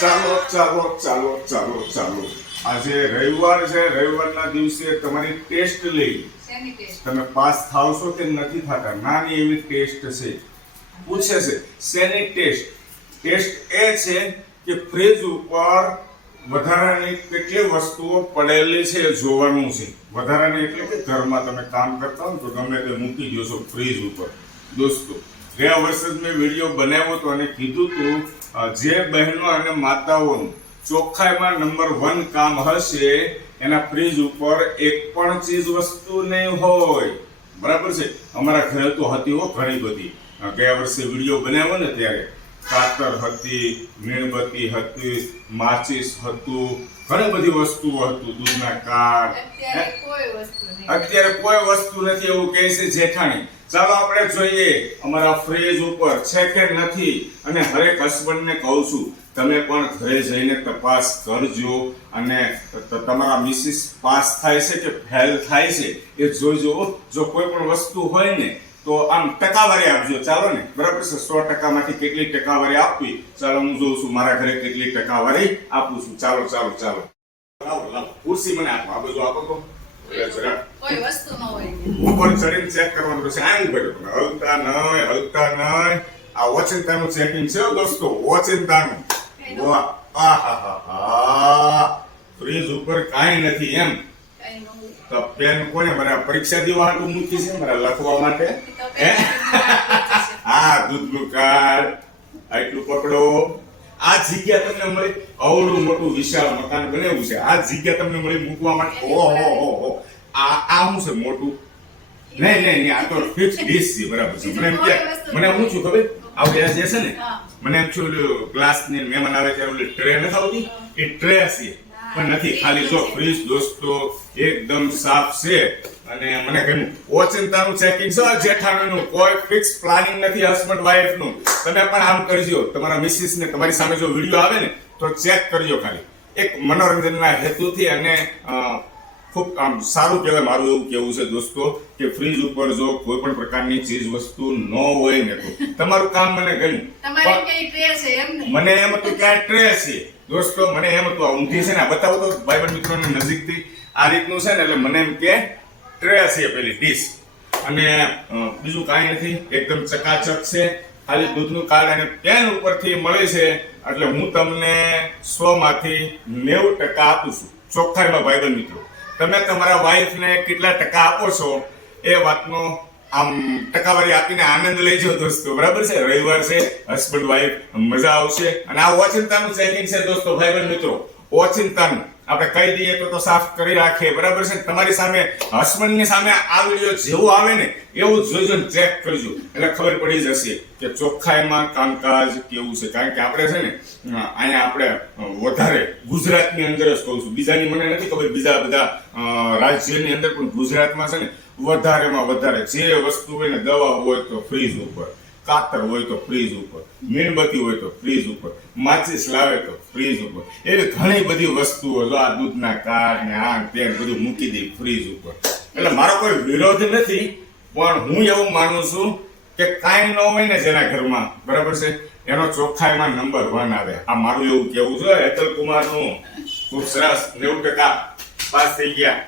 ચાલો ચાલો ચાલો ચાલો ચાલો આજે રવિવાર છે. રવિવારના દિવસે તમારી ટેસ્ટ લઈ. તમે પાસ થાવશો કે નથી થતા? નાની એવી ટેસ્ટ છે. પૂછે છે શેની ટેસ્ટ? ટેસ્ટ એ છે કે ફ્રીજ ઉપર વધારાની કેટલી વસ્તુઓ પડેલી છે એ જોવાનું છે. વધારાની એટલે કે ઘરમાં તમે કામ કરતા હો તો ગમે તે મૂકી દો છો ફ્રીજ ઉપર. દોસ્તો, ગયા વર્ષે જ મેં વિડીયો બનાવ્યો હતો અને કીધું હતું જે બહેનો અને માતાઓનું ચોખ્ખાઈમાં નંબર 1 કામ હશે એના ફ્રીજ ઉપર એક પણ ચીજ વસ્તુ નહીં હોય. બરાબર છે? અમારા ઘરે તો હતી હો ઘણી બધી. ગયા વર્ષે વિડીયો બનાવ્યો ને ત્યારે કાતર હતી, મીણબત્તી હતી, માચીસ હતું, ઘણી બધી વસ્તુઓ હતું, દૂધના કાર્ડ. અત્યારે કોઈ વસ્તુ નથી એવું કહે છે જેઠાણી. ચાલો આપણે જોઈએ અમારા ફ્રીજ ઉપર છે કે નથી. અને હરેક હસબન્ડને કહું છું તમે પણ ઘરે જઈને તપાસ કરજો અને તમારા મિસિસ પાસ થાય છે કે ફેલ થાય છે એ જોઈજો. જો કોઈ પણ વસ્તુ હોય ને તો આમ ટકાવારી આપજો. ચાલો ને, બરાબર છે? 100% માંથી કેટલી ટકાવારી આપવી? ચાલો હું જોઉં છું મારા ઘરે કેટલી ટકાવારી આપું છું. ચાલો ચાલો ચાલો, લાવો લાવો ખુરશી મને આપો. આ બધું આપો તો કોઈ વસ્તુ ન હોય ઉપર ચડીને ચેક કરવાનું રહેશે. આમ કર્યું તમે હલતા નહીં. આ ઓચિંતાનું ચેકિંગ છે દોસ્તો, ઓચિંતાનું. ફ્રીજ ઉપર કાંઈ નથી એમ. તો પેન કોને મારા પરીક્ષા દેવા હાટું મૂકી છે? મારા લખવા માટે. હા, દૂધનું કાર્ડ આટલું પકડો. આ જગ્યા તમને મળી, અવળું મોટું વિશાળ મકાન બનાવ્યું છે. આ જગ્યા તમને મળી મૂકવા માટે. ઓહો, આ શું છે મોટું? નહીં, આ તો ફિક્સ ડીશ છે. બરાબર છે. મને હું છું ખબર આવું જે છે ને, મને એમ છું ગ્લાસ ની મહેમાન આવે ત્યારે ઓલી ટ્રે નથી આવતી એ ટ્રે છે, પણ નથી. ખાલી જો ફ્રીજ દોસ્તો એકદમ સાફ છે. અને મને કહ્યું ઓચિંતાનું ચેકિંગ છે જેઠાણીનું. કોઈ ફિક્સ પ્લાનિંગ નથી હસબન્ડ વાઈફ નું. તમે પણ આમ કરજો. તમારા મિસિસ ને તમારી સામે જો વિડીયો આવે ને તો ચેક કરજો. ખાલી એક મનોરંજનના હેતુથી અને ખૂબ આમ સારું કહેવાય. મારું એવું કેવું છે દોસ્તો કે ફ્રીજ ઉપર જો કોઈ પણ પ્રકારની ચીજ વસ્તુ ન હોય ને તો તમારું કામ મને ગયું. મને એમ હતું કે આ ટ્રે છે દોસ્તો. મને એમ હતું આ ઊંધી છે ને, બતાવો તો ભાઈબંધ મિત્રોને નજીકથી. આ રીતનું છે ને એટલે મને એમ કે ટ્રે છે પેલી ડીશ. અને બીજું કાંઈ નથી, એકદમ ચકાચક છે. ખાલી દૂધનું કાર્ડ અને પેન ઉપરથી મળે છે. એટલે હું તમને 100 માંથી 90% આપું છું ચોખ્ખાઈમાં. ભાઈબંધ મિત્રો, તમે તમારા વાઈફને કેટલા ટકા આપો છો એ વાતનો આમ ટકાવારી આપીને આનંદ લેજો દોસ્તો. બરાબર છે? રવિવાર છે, હસબન્ડ વાઈફ મજા આવશે. અને આ ઓચિંતાનું ચેકિંગ છે દોસ્તો. ભાઈબંધ મિત્રો, ઓચિંતાનું આપણે કહી દઈએ તો સાફ કરી રાખીએ. બરાબર છે? તમારી સામે હસબન્ડની સામે આ વિડીયો જેવું આવે ને એવું જોઈજો ને ચેક કરજો. એટલે ખબર પડી જશે કે ચોખ્ખાઈમાં કામકાજ કેવું છે. કારણ કે આપણે છે ને અહીંયા આપણે વધારે ગુજરાતની અંદર જ કહું છું, બીજાની મને નથી ખબર, બીજા બધા રાજ્યની અંદર પણ ગુજરાતમાં છે ને વધારેમાં વધારે જે વસ્તુ હોય ને, દવા હોય તો ફ્રીજ ઉપર, કાતર હોય તો ફ્રીજ ઉપર, મીણબત્તી હોય તો ફ્રીજ ઉપર, માચીસ લાવે તો ફ્રીજ ઉપર. એવી ઘણી બધી વસ્તુઓ જો આ દૂધના કાર્ડ ને આ પેન બધું મૂકી દે ફ્રીજ ઉપર. એટલે મારો કોઈ વિરોધ નથી, પણ હું એવું માનું છું કે કાંઈ ન હોય ને જેના ઘરમાં, બરાબર છે, એનો ચોખ્ખાઈમાં નંબર 1 આવે. આ મારું એવું કેવું છે. હેતલ કુમારનું ખૂબ સરસ 90% પાસ થઈ ગયા.